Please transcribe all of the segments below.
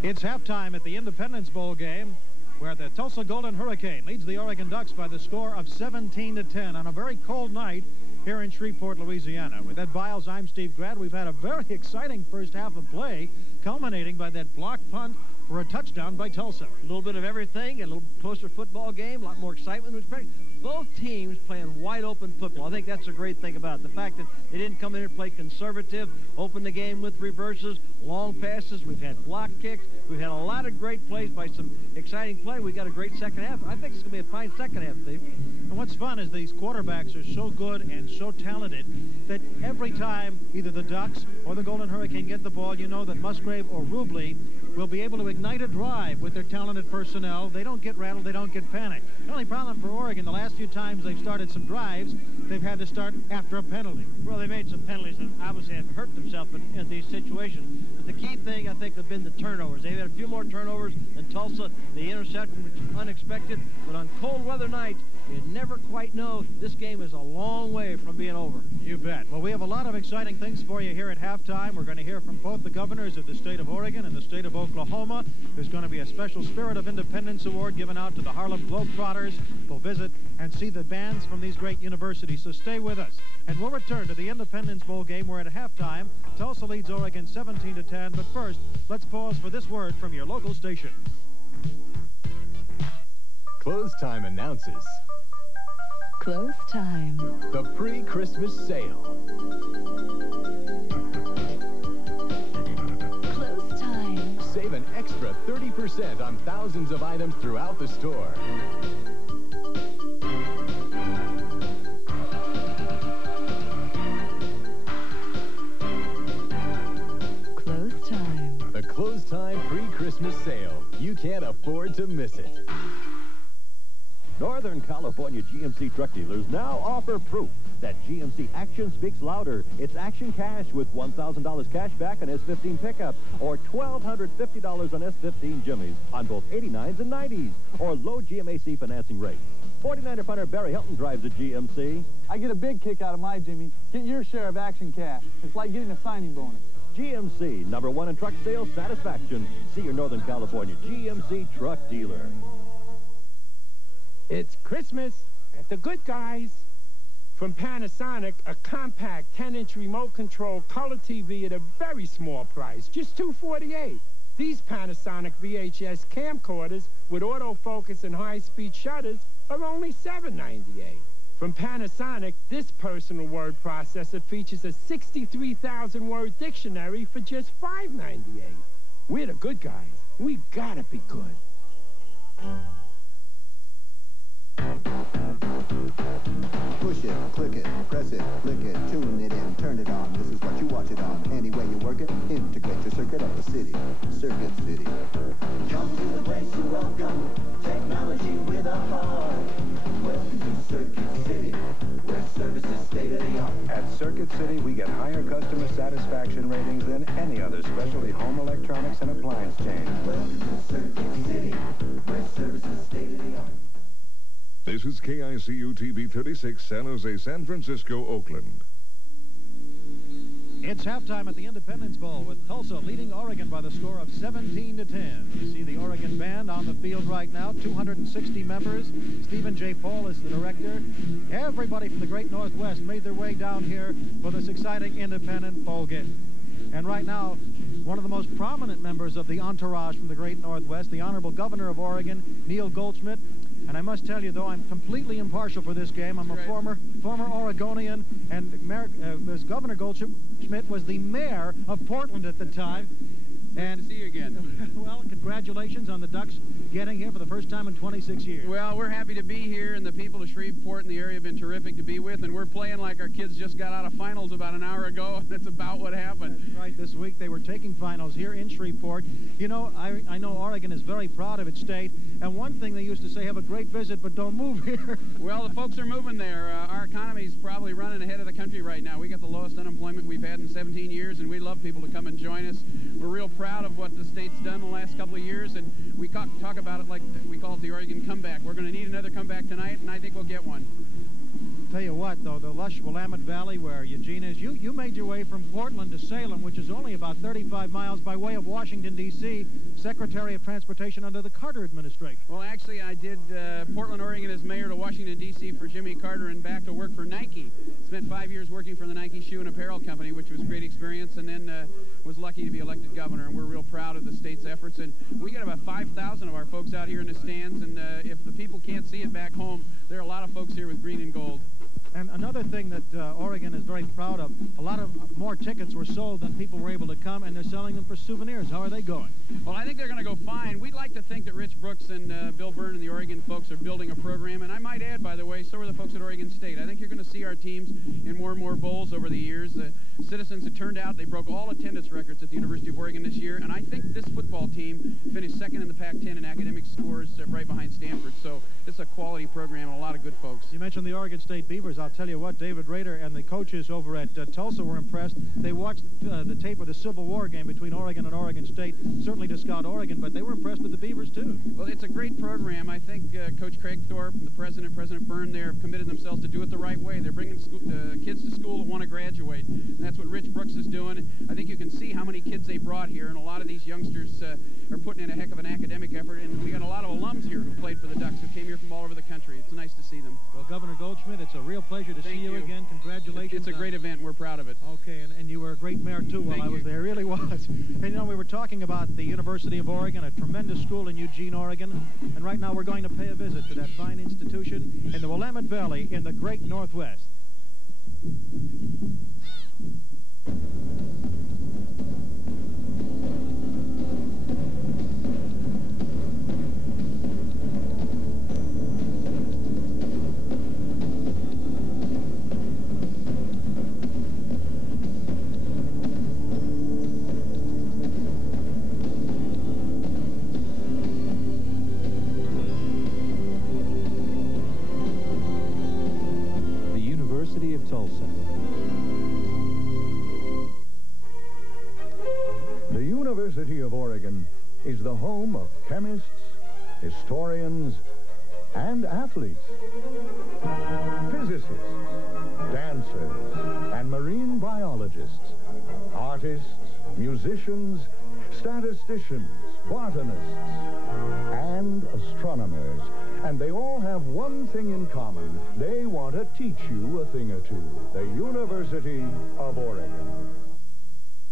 It's halftime at the Independence Bowl game, where the Tulsa Golden Hurricane leads the Oregon Ducks by the score of 17-10 on a very cold night here in Shreveport, Louisiana. With Ed Biles, I'm Steve Grad. We've had a very exciting first half of play, culminating by that block punt for a touchdown by Tulsa. A little bit of everything, a little closer football game, a lot more excitement. Both teams playing wide open football. I think that's a great thing about it. The fact that they didn't come in here and play conservative, open the game with reverses, long passes. We've had block kicks. We've had a lot of great plays by some exciting play. We got a great second half. I think it's going to be a fine second half, Steve. And what's fun is these quarterbacks are so good and so talented that every time either the Ducks or the Golden Hurricane get the ball, you know that Musgrave or Rubley will be able to ignite a drive with their talented personnel. They don't get rattled. They don't get panicked. The only problem for Oregon, the last few times they've started some drives, they've had to start after a penalty. Well, they made some penalties and obviously have hurt themselves in these situations. But the key thing, I think, have been the turnovers. They've had a few more turnovers than Tulsa. The interception was unexpected. But on cold weather nights, you never quite know. This game is a long way from being over. You bet. Well, we have a lot of exciting things for you here at halftime. We're going to hear from both the governors of the state of Oregon and the state of Oklahoma. There's going to be a special Spirit of Independence Award given out to the Harlem Globetrotters. We'll visit and see the bands from these great universities, so stay with us. And we'll return to the Independence Bowl game where at halftime, Tulsa leads Oregon 17-10. But first, let's pause for this word from your local station. Close Time announces Close Time. The pre-Christmas sale. Close Time. Save an extra 30% on thousands of items throughout the store. Close Time. The Close Time pre-Christmas sale. You can't afford to miss it. Northern California GMC truck dealers now offer proof that GMC action speaks louder. It's Action Cash with $1,000 cash back on S15 pickups or $1,250 on S15 Jimmys on both 89s and 90s or low GMAC financing rates. 49er punter Barry Hilton drives a GMC. I get a big kick out of my Jimmy. Get your share of Action Cash. It's like getting a signing bonus. GMC, #1 in truck sales satisfaction. See your Northern California GMC truck dealer. It's Christmas at the Good Guys. From Panasonic, a compact 10-inch remote control color TV at a very small price, just $248. These Panasonic VHS camcorders with autofocus and high-speed shutters are only $798. From Panasonic, this personal word processor features a 63,000-word dictionary for just $598. We're the Good Guys. We gotta be good. Push it, click it, press it, click it, tune it in, turn it on. This is what you watch it on. Any way you work it, integrate your circuit of the city. Circuit City. Come to the place you welcome. Technology with a heart. Welcome to Circuit City, where service is state of the art. At Circuit City, we get higher customer satisfaction ratings than any other specialty home electronics and appliance chain. Welcome to Circuit City, where service is state of the art. This is KICU TV 36, San Jose, San Francisco, Oakland. It's halftime at the Independence Bowl with Tulsa leading Oregon by the score of 17-10. You see the Oregon band on the field right now, 260 members. Stephen J. Paul is the director. Everybody from the great Northwest made their way down here for this exciting Independent Bowl game. And right now, one of the most prominent members of the entourage from the great Northwest, the Honorable Governor of Oregon, Neil Goldschmidt. And I must tell you, though, I'm completely impartial for this game. I'm a former Oregonian, and as Governor Goldschmidt was the mayor of Portland at the time. Good to see you again. Well, congratulations on the Ducks getting here for the first time in 26 years. Well, we're happy to be here, and the people of Shreveport and the area have been terrific to be with, and we're playing like our kids just got out of finals about an hour ago, and that's about what happened. That's right. This week they were taking finals here in Shreveport. You know, I know Oregon is very proud of its state, and one thing they used to say, have a great visit, but don't move here. Well, the folks are moving there. Our economy's probably running ahead of the country right now. We got the lowest unemployment we've had in 17 years, and we love people to come and join us. We're real proud of what the state's done the last couple of years, and we talk about it like we call it the Oregon comeback. We're going to need another comeback tonight, and I think we'll get one. Tell you what, though, the lush Willamette Valley where Eugene is, you made your way from Portland to Salem, which is only about 35 miles by way of Washington, D.C., Secretary of Transportation under the Carter administration. Well, actually, I did Portland, Oregon as mayor to Washington, D.C. for Jimmy Carter and back to work for Nike. Spent 5 years working for the Nike Shoe and Apparel Company, which was a great experience, and then was lucky to be elected governor, and we're real proud of the state's efforts. And we got about 5,000 of our folks out here in the stands, and if the people can't see it back home, there are a lot of folks here with green and gold. And another thing that Oregon is very proud of, a lot of more tickets were sold than people were able to come, and they're selling them for souvenirs. How are they going? Well, I think they're going to go fine. We'd like to think that Rich Brooks and Bill Byrne and the Oregon folks are building a program, and I might add, by the way, so are the folks at Oregon State. I think you're going to see our teams in more and more bowls over the years. The citizens that turned out, they broke all attendance records at the University of Oregon this year, and I think this football team finished second in the Pac-10 in academic scores right behind Stanford. So it's a quality program and a lot of good folks. You mentioned the Oregon State Beavers. I'll tell you what, David Rader and the coaches over at Tulsa were impressed. They watched the tape of the Civil War game between Oregon and Oregon State, certainly to scout Oregon, but they were impressed with the Beavers, too. Well, it's a great program. I think Coach Craig Thorpe and the President Byrne there have committed themselves to do it the right way. They're bringing kids to school that want to graduate, and that's what Rich Brooks is doing. I think you can see how many kids they brought here, and a lot of these youngsters are putting in a heck of an academic effort, and we got a lot of alums here who played for the Ducks who came here from all over the country. It's nice to see them. Well, Governor Goldschmidt, it's a real pleasure to see you again. Congratulations. It's a great event. We're proud of it. Okay, and you were a great mayor, too, while I was there. Really was. And, you know, we were talking about the University of Oregon, a tremendous school in Eugene, Oregon, and right now we're going to pay a visit to that fine institution in the Willamette Valley in the great Northwest. Tulsa. The University of Oregon is the home of chemists, historians, and athletes, physicists, dancers, and marine biologists, artists, musicians, statisticians, botanists, and astronomers. And they all have one thing in common. They want to teach you a thing or two. The University of Oregon.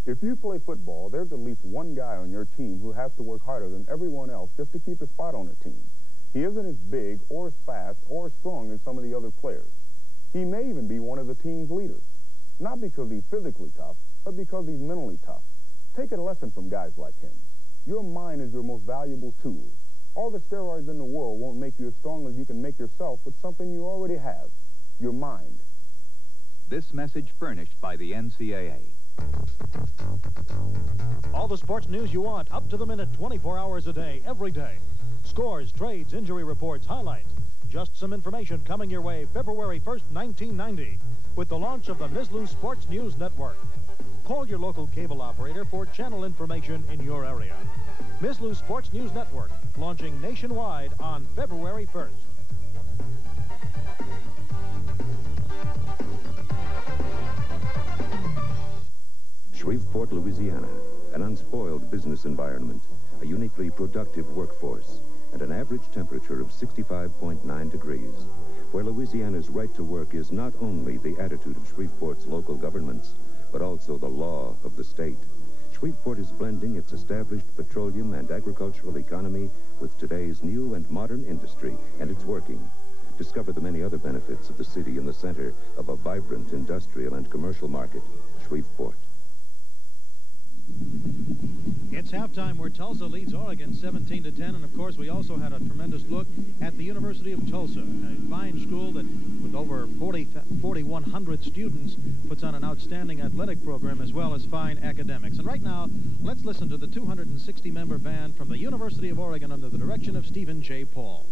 If you play football, there's at least one guy on your team who has to work harder than everyone else just to keep a spot on the team. He isn't as big or as fast or as strong as some of the other players. He may even be one of the team's leaders. Not because he's physically tough, but because he's mentally tough. Take a lesson from guys like him. Your mind is your most valuable tool. All the steroids in the world won't make you as strong as you can make yourself with something you already have, your mind. This message furnished by the NCAA. All the sports news you want, up to the minute, 24 hours a day, every day. Scores, trades, injury reports, highlights. Just some information coming your way February 1st, 1990, with the launch of the Ms. Lou Sports News Network. Call your local cable operator for channel information in your area. Ms. Lou Sports News Network, launching nationwide on February 1st. Shreveport, Louisiana, an unspoiled business environment, a uniquely productive workforce, and an average temperature of 65.9 degrees, where Louisiana's right to work is not only the attitude of Shreveport's local governments, but also the law of the state. Shreveport is blending its established petroleum and agricultural economy with today's new and modern industry, and it's working. Discover the many other benefits of the city in the center of a vibrant industrial and commercial market, Shreveport. It's halftime where Tulsa leads Oregon 17-10, and of course we also had a tremendous look at the University of Tulsa, a fine school that with over 4,100 students puts on an outstanding athletic program as well as fine academics. And right now, let's listen to the 260-member band from the University of Oregon under the direction of Stephen J. Paul.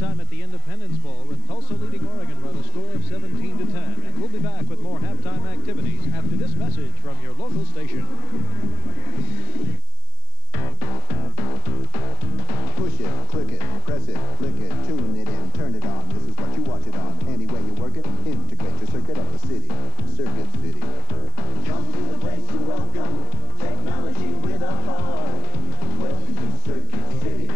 halftime at the Independence Bowl with Tulsa leading Oregon by the score of 17-10. And we'll be back with more halftime activities after this message from your local station. Push it, click it, press it, flick it, tune it in, turn it on. This is what you watch it on. Any way you work it, integrate your circuit at the city. Circuit City. Come to the place you welcome. Technology with a heart. Welcome to Circuit City,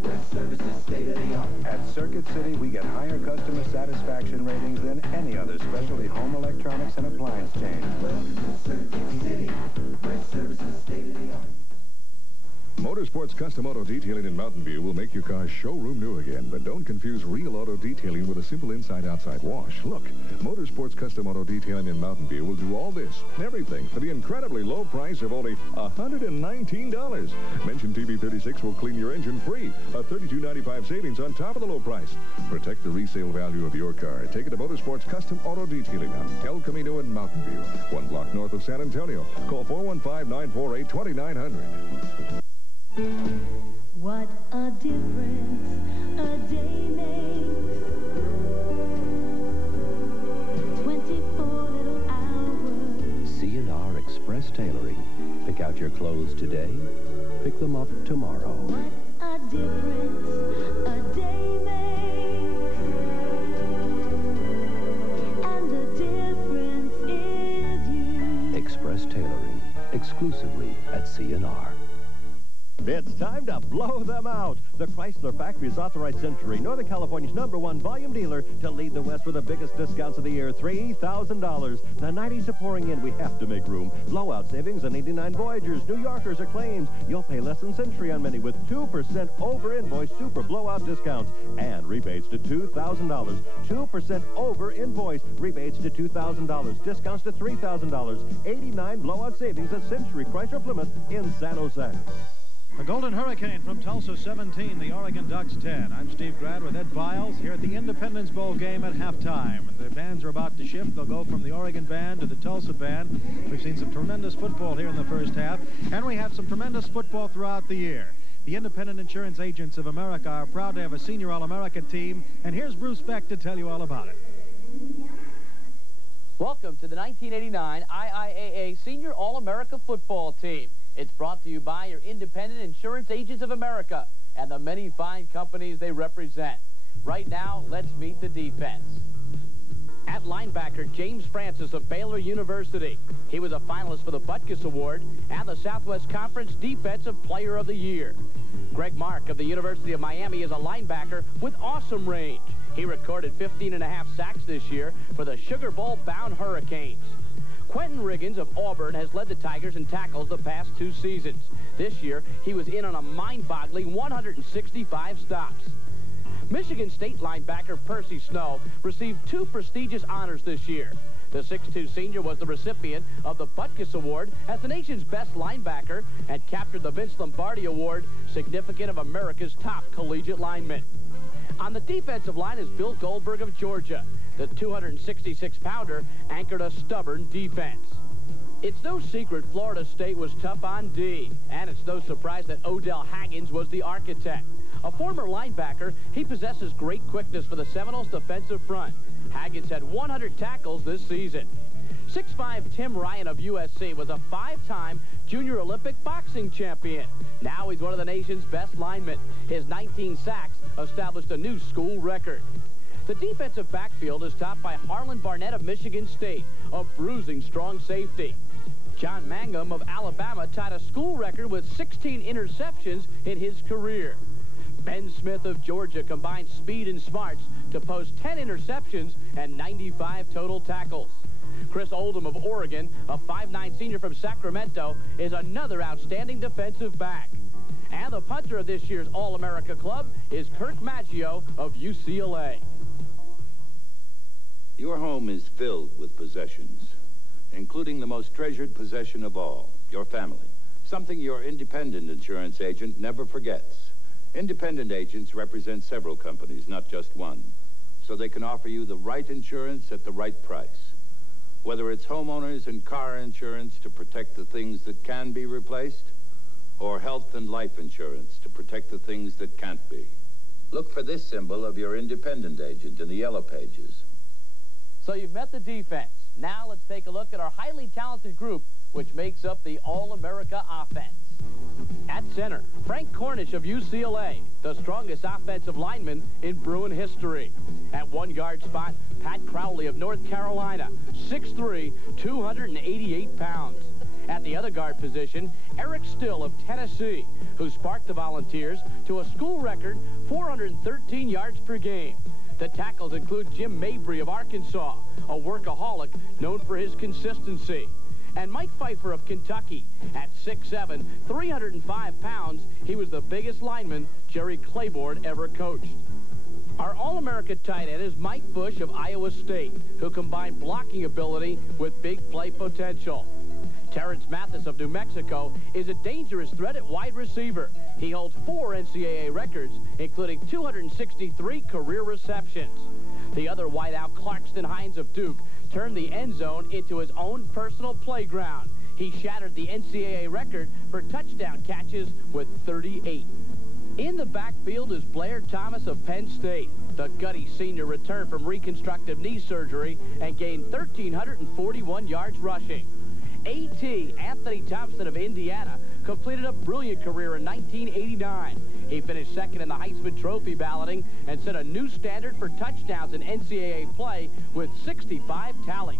where service is state of the art. At Circuit City, we get higher customer satisfaction ratings than any other specialty home electronics and appliance chain. Welcome to Circuit City, where service is state of the art. Motorsports Custom Auto Detailing in Mountain View will make your car showroom new again, but don't confuse real auto detailing with a simple inside-outside wash. Look, Motorsports Custom Auto Detailing in Mountain View will do all this, everything, for the incredibly low price of only $119. Mention TB36 will clean your engine free, a $32.95 savings on top of the low price. Protect the resale value of your car. Take it to Motorsports Custom Auto Detailing on El Camino in Mountain View, 1 block north of San Antonio. Call 415-948-2900. What a difference a day makes. 24 little hours. C&R Express Tailoring. Pick out your clothes today, pick them up tomorrow. What a difference a day makes. And the difference is you. Express Tailoring. Exclusively at C&R. It's time to blow them out. The Chrysler factory is authorized Century, Northern California's #1 volume dealer, to lead the West with the biggest discounts of the year, $3,000. The 90s are pouring in. We have to make room. Blowout savings on 89 Voyagers, New Yorkers, or claims. You'll pay less than Century on many with 2% over-invoice super blowout discounts and rebates to $2,000. 2% over-invoice, rebates to $2,000, discounts to $3,000. 89 blowout savings at Century Chrysler Plymouth in San Jose. The Golden Hurricane from Tulsa 17, the Oregon Ducks 10. I'm Steve Grad with Ed Biles here at the Independence Bowl game at halftime. The bands are about to shift. They'll go from the Oregon band to the Tulsa band. We've seen some tremendous football here in the first half, and we have some tremendous football throughout the year. The Independent Insurance Agents of America are proud to have a senior All-America team, and here's Bruce Beck to tell you all about it. Welcome to the 1989 IIAA Senior All-America football team. It's brought to you by your Independent Insurance Agents of America and the many fine companies they represent. Right now, let's meet the defense. At linebacker, James Francis of Baylor University. He was a finalist for the Butkus Award and the Southwest Conference Defensive Player of the Year. Greg Mark of the University of Miami is a linebacker with awesome range. He recorded 15.5 sacks this year for the Sugar Bowl-bound Hurricanes. Quentin Riggins of Auburn has led the Tigers in tackles the past 2 seasons. This year, he was in on a mind-boggling 165 stops. Michigan State linebacker Percy Snow received 2 prestigious honors this year. The 6'2 senior was the recipient of the Butkus Award as the nation's best linebacker and captured the Vince Lombardi Award, significant of America's top collegiate linemen. On the defensive line is Bill Goldberg of Georgia. The 266-pounder anchored a stubborn defense. It's no secret Florida State was tough on D, and it's no surprise that Odell Haggins was the architect. A former linebacker, he possesses great quickness for the Seminoles' defensive front. Haggins had 100 tackles this season. 6'5" Tim Ryan of USC was a 5-time Junior Olympic boxing champion. Now he's one of the nation's best linemen. His 19 sacks established a new school record. The defensive backfield is topped by Harlan Barnett of Michigan State, a bruising strong safety. John Mangum of Alabama tied a school record with 16 interceptions in his career. Ben Smith of Georgia combined speed and smarts to post 10 interceptions and 95 total tackles. Chris Oldham of Oregon, a 5'9" senior from Sacramento, is another outstanding defensive back. And the punter of this year's All-America club is Kirk Maggio of UCLA. Your home is filled with possessions, including the most treasured possession of all, your family. Something your independent insurance agent never forgets. Independent agents represent several companies, not just one, so they can offer you the right insurance at the right price. Whether it's homeowners and car insurance to protect the things that can be replaced, or health and life insurance to protect the things that can't be. Look for this symbol of your independent agent in the yellow pages. So you've met the defense. Now let's take a look at our highly talented group, which makes up the All-America offense. At center, Frank Cornish of UCLA, the strongest offensive lineman in Bruin history. At one guard spot, Pat Crowley of North Carolina, 6'3", 288 pounds. At the other guard position, Eric Still of Tennessee, who sparked the Volunteers to a school record 413 yards per game. The tackles include Jim Mabry of Arkansas, a workaholic known for his consistency. And Mike Pfeiffer of Kentucky, at 6'7", 305 pounds, he was the biggest lineman Jerry Claiborne ever coached. Our All-America tight end is Mike Bush of Iowa State, who combined blocking ability with big play potential. Terrence Mathis of New Mexico is a dangerous threat at wide receiver. He holds 4 NCAA records, including 263 career receptions. The other wideout, Clarkston Hines of Duke, turned the end zone into his own personal playground. He shattered the NCAA record for touchdown catches with 38. In the backfield is Blair Thomas of Penn State. The gutty senior returned from reconstructive knee surgery and gained 1,341 yards rushing. A.T. Anthony Thompson of Indiana completed a brilliant career in 1989. He finished second in the Heisman Trophy balloting and set a new standard for touchdowns in NCAA play with 65 tallies.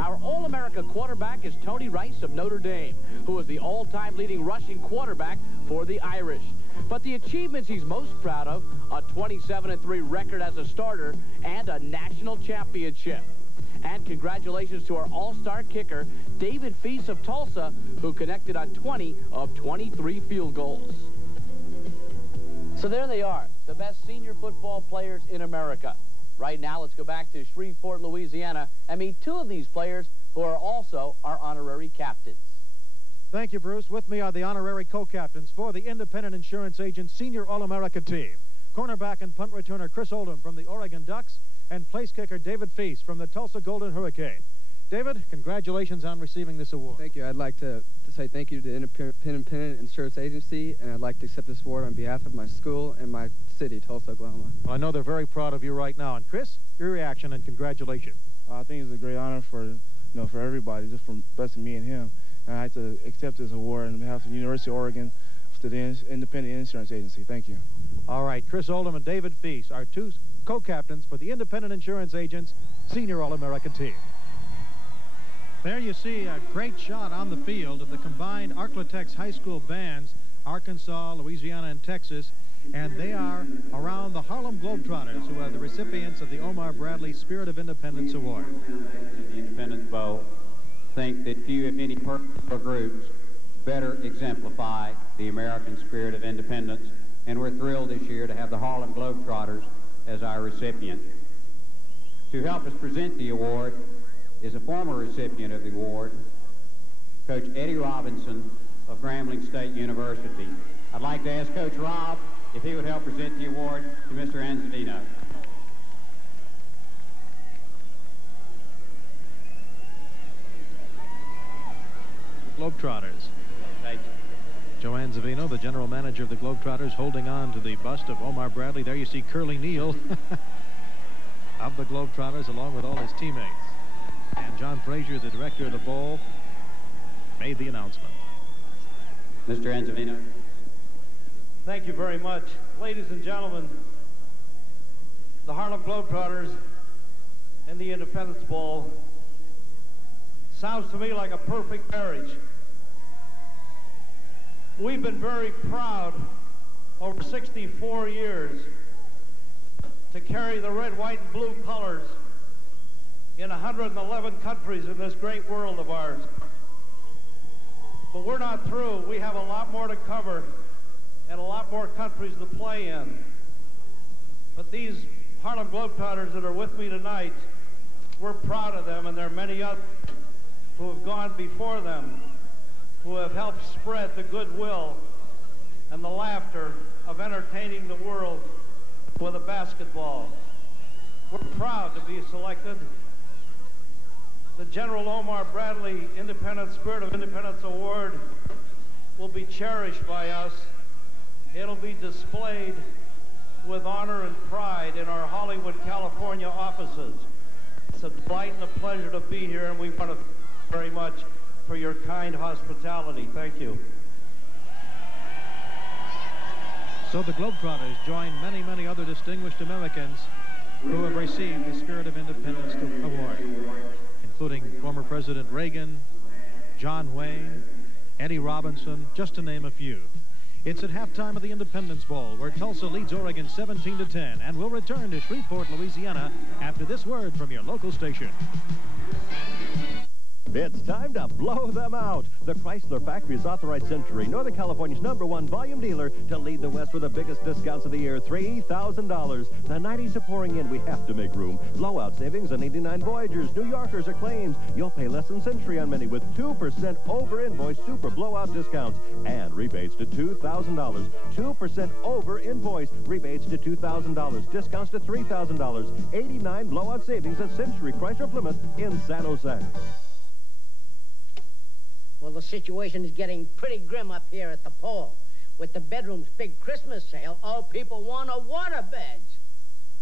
Our All-America quarterback is Tony Rice of Notre Dame, who is the all-time leading rushing quarterback for the Irish. But the achievements he's most proud of, a 27-3 record as a starter and a national championship. And congratulations to our all-star kicker, David Feast of Tulsa, who connected on 20 of 23 field goals. So there they are, the best senior football players in America. Right now, let's go back to Shreveport, Louisiana, and meet 2 of these players who are also our honorary captains. Thank you, Bruce. With me are the honorary co-captains for the Independent Insurance Agent Senior All-America team. Cornerback and punt returner Chris Oldham from the Oregon Ducks, and place kicker David Feast from the Tulsa Golden Hurricane. David, congratulations on receiving this award. Thank you. I'd like to say thank you to the Independent Insurance Agency, and I'd like to accept this award on behalf of my school and my city, Tulsa, Oklahoma. Well, I know they're very proud of you right now. And Chris, your reaction and congratulations. I think it's a great honor for, for everybody, just from especially me and him. And I'd like to accept this award on behalf of the University of Oregon to the Independent Insurance Agency. Thank you. All right, Chris Oldham and David Feast are 2 co-captains for the Independent Insurance Agents Senior All-America team. There you see a great shot on the field of the combined Arklatex high school bands, Arkansas, Louisiana, and Texas, and they are around the Harlem Globetrotters, who are the recipients of the Omar Bradley Spirit of Independence Award. The Independence Bowl think that few, if any, personal groups better exemplify the American spirit of independence, and we're thrilled this year to have the Harlem Globetrotters as our recipient. To help us present the award is a former recipient of the award, Coach Eddie Robinson of Grambling State University. I'd like to ask Coach Rob if he would help present the award to Mr. Anzavino. Globetrotters. Thank you. Joe Anzavino, the general manager of the Globetrotters, holding on to the bust of Omar Bradley. There you see Curly Neal of the Globetrotters, along with all his teammates. And John Frazier, the director of the bowl, made the announcement. Mr. Anzavino. Thank you very much. Ladies and gentlemen, the Harlem Globetrotters and the Independence Bowl sounds to me like a perfect marriage. We've been very proud over 64 years to carry the red, white, and blue colors in 111 countries in this great world of ours. But we're not through. We have a lot more to cover and a lot more countries to play in. But these Harlem Globetrotters that are with me tonight, we're proud of them, and there are many others who have gone before them, who have helped spread the goodwill and the laughter of entertaining the world with a basketball. We're proud to be selected. The General Omar Bradley Independent Spirit of Independence Award will be cherished by us. It'll be displayed with honor and pride in our Hollywood, California offices. It's a delight and a pleasure to be here, and we want to thank you very much for your kind hospitality. Thank you. So the Globetrotters join many, many other distinguished Americans who have received the Spirit of Independence Award, including former President Reagan, John Wayne, Eddie Robinson, just to name a few. It's at halftime of the Independence Bowl, where Tulsa leads Oregon 17-10, and will return to Shreveport, Louisiana, after this word from your local station. It's time to blow them out. The Chrysler Factory is authorized Century, Northern California's #1 volume dealer, to lead the West with the biggest discounts of the year, $3,000. The 90s are pouring in. We have to make room. Blowout savings on 89 Voyagers, New Yorkers, or claims. You'll pay less than Century on many with 2% over-invoice super blowout discounts and rebates to $2,000. 2% over-invoice, rebates to $2,000, discounts to $3,000. 89 blowout savings at Century Chrysler Plymouth in San Jose. Well, the situation is getting pretty grim up here at the pole. With the bedroom's big Christmas sale, all people want are water beds.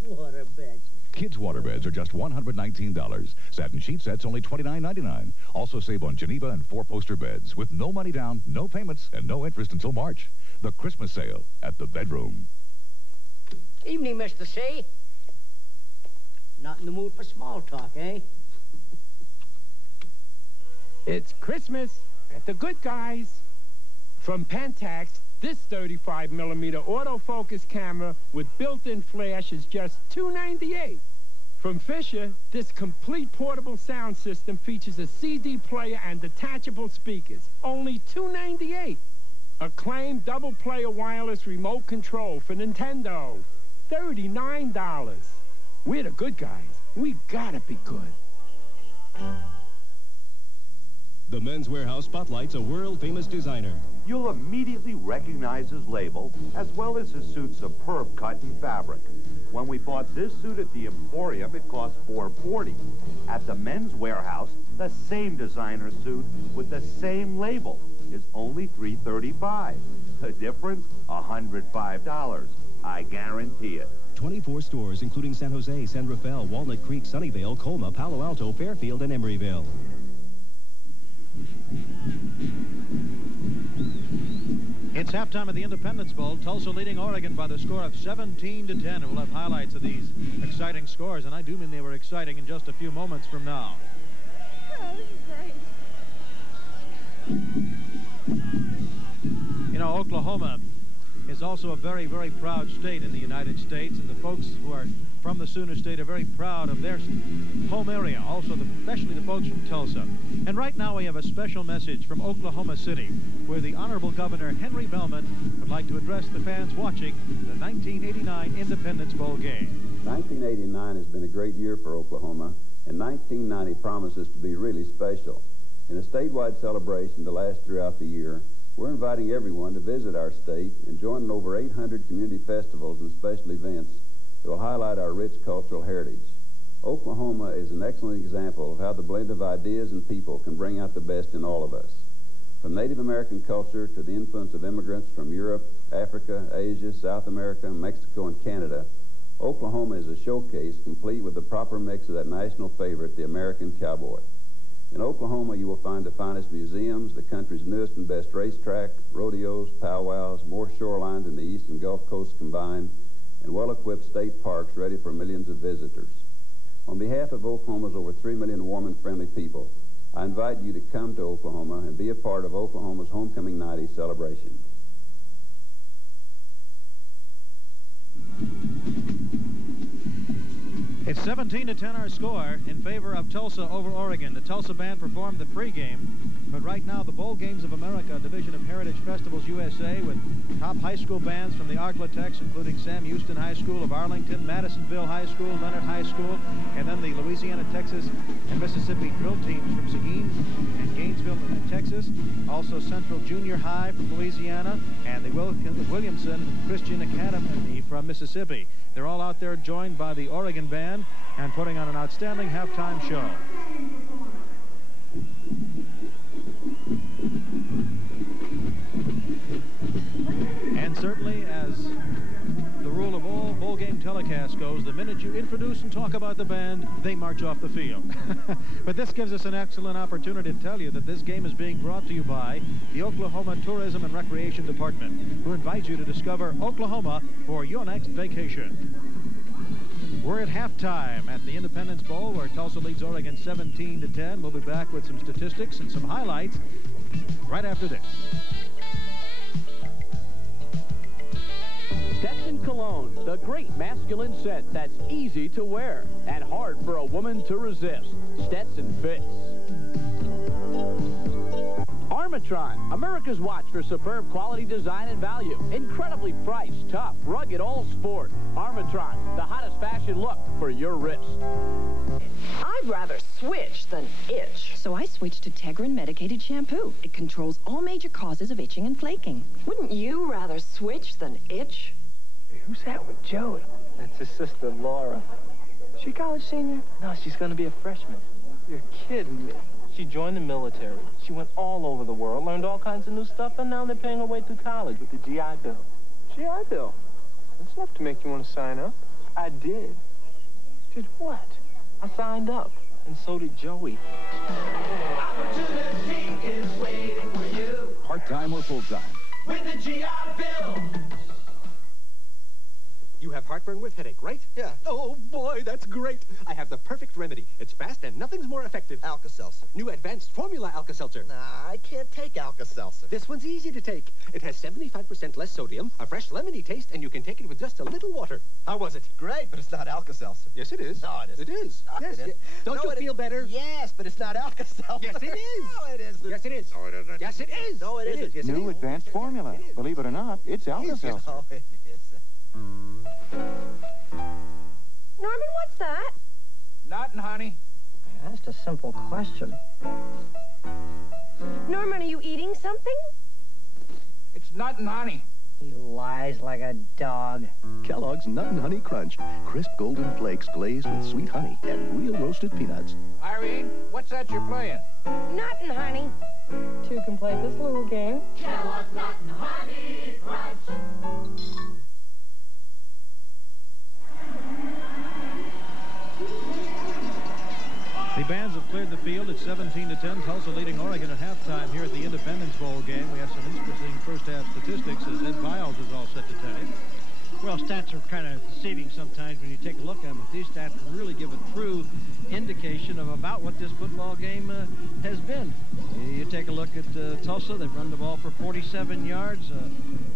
Water beds. Kids' waterbeds are just $119. Satin sheet sets only $29.99. Also save on Geneva and 4-poster beds with no money down, no payments, and no interest until March. The Christmas sale at the bedroom. Evening, Mr. C. Not in the mood for small talk, eh? It's Christmas at the Good Guys. From Pentax, this 35mm autofocus camera with built-in flash is just $298. From Fisher, this complete portable sound system features a CD player and detachable speakers, only $298. Acclaimed double-player wireless remote control for Nintendo, $39. We're the Good Guys. We gotta be good. The Men's Warehouse spotlights a world-famous designer. You'll immediately recognize his label, as well as his suit's superb cut and fabric. When we bought this suit at the Emporium, it cost $440. At the Men's Warehouse, the same designer suit with the same label is only $335. The difference, $105. I guarantee it. 24 stores, including San Jose, San Rafael, Walnut Creek, Sunnyvale, Colma, Palo Alto, Fairfield, and Emeryville. It's halftime of the Independence Bowl. Tulsa leading Oregon by the score of 17-10. And we'll have highlights of these exciting scores, and I do mean they were exciting, in just a few moments from now. Oh, this is great. You know, Oklahoma is also a very, very proud state in the United States, and the folks who are from the Sooner State are very proud of their home area, also especially the folks from Tulsa. And right now we have a special message from Oklahoma City, where the Honorable Governor Henry Bellman would like to address the fans watching the 1989 Independence Bowl game. 1989 has been a great year for Oklahoma, and 1990 promises to be really special. In a statewide celebration to last throughout the year, we're inviting everyone to visit our state and join in over 800 community festivals and special events that will highlight our rich cultural heritage. Oklahoma is an excellent example of how the blend of ideas and people can bring out the best in all of us. From Native American culture to the influence of immigrants from Europe, Africa, Asia, South America, Mexico, and Canada, Oklahoma is a showcase complete with the proper mix of that national favorite, the American cowboy. In Oklahoma, you will find the finest museums, the country's newest and best racetrack, rodeos, powwows, more shoreline than the East and Gulf Coast combined, and well-equipped state parks ready for millions of visitors. On behalf of Oklahoma's over 3 million warm and friendly people, I invite you to come to Oklahoma and be a part of Oklahoma's Homecoming 90 celebration. It's 17-10 our score in favor of Tulsa over Oregon. The Tulsa band performed the pregame, but right now the Bowl Games of America, a division of Heritage Festivals USA, with top high school bands from the Arklatex, including Sam Houston High School of Arlington, Madisonville High School, Leonard High School, and then the Louisiana, Texas, and Mississippi drill teams from Seguin and Gainesville, Texas. Also Central Junior High from Louisiana, and the Williamson Christian Academy from Mississippi. They're all out there joined by the Oregon band and putting on an outstanding halftime show. And certainly, as the rule of all game telecast goes, the minute you introduce and talk about the band, they march off the field. But this gives us an excellent opportunity to tell you that this game is being brought to you by the Oklahoma Tourism and Recreation Department, who invites you to discover Oklahoma for your next vacation. We're at halftime at the Independence Bowl, where Tulsa leads Oregon 17-10. We'll be back with some statistics and some highlights right after this. Stetson Cologne, the great masculine scent that's easy to wear and hard for a woman to resist. Stetson fits. Armatron, America's watch for superb quality, design, and value. Incredibly priced, tough, rugged, all sport. Armatron, the hottest fashion look for your wrist. I'd rather switch than itch. So I switched to Tegrin medicated shampoo. It controls all major causes of itching and flaking. Wouldn't you rather switch than itch? Hey, who's that with Joey? That's his sister, Laura. She a college senior? No, she's gonna be a freshman. You're kidding me. She joined the military. She went all over the world, learned all kinds of new stuff, and now they're paying her way through college with the GI Bill. GI Bill? That's enough to make you want to sign up. I did. Did what? I signed up, and so did Joey. Opportunity is waiting for you. Part-time or full-time? With the GI Bill. You have heartburn with headache, right? Yeah. Oh, boy, that's great. I have the perfect remedy. It's fast and nothing's more effective. Alka-Seltzer. New advanced formula Alka-Seltzer. Nah, I can't take Alka-Seltzer. This one's easy to take. It has 75% less sodium, a fresh lemony taste, and you can take it with just a little water. How was it? Great, but it's not Alka-Seltzer. Yes, it is. No, it isn't. It is. No, Yes. it is. Don't you feel better? Yes, but it's not Alka-Seltzer. Yes, it is. No, it isn't. Yes, it is. No, it isn't. Yes, it is. No, it isn't. Yes, New advanced formula. Believe it or not, it's Alka-Seltzer. No, it isn't. Norman, what's that? Nothing, honey. That's a simple question. Norman, are you eating something? It's nothing, honey. He lies like a dog. Kellogg's Nut and Honey Crunch. Crisp golden flakes glazed with sweet honey and real roasted peanuts. Irene, what's that you're playing? Nothing, honey. Two can play this little game. Kellogg's Nut and Honey Crunch. The bands have cleared the field at 17-10. Tulsa leading Oregon at halftime here at the Independence Bowl game. We have some interesting first-half statistics, as Ed Biles is all set to tell you. Well, stats are kind of deceiving sometimes when you take a look at them. But these stats really give a true indication of about what this football game has been. You take a look at Tulsa. They've run the ball for 47 yards.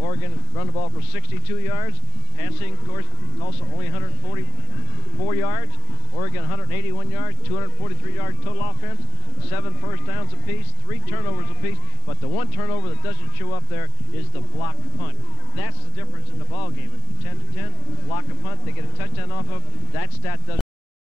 Oregon run the ball for 62 yards. Passing, of course, Tulsa only 144 yards. Oregon 181 yards, 243 yards total offense, 7 first downs apiece, 3 turnovers apiece. But the one turnover that doesn't show up there is the blocked punt. That's the difference in the ball game. 10-10, block a punt, they get a touchdown off of. That stat doesn't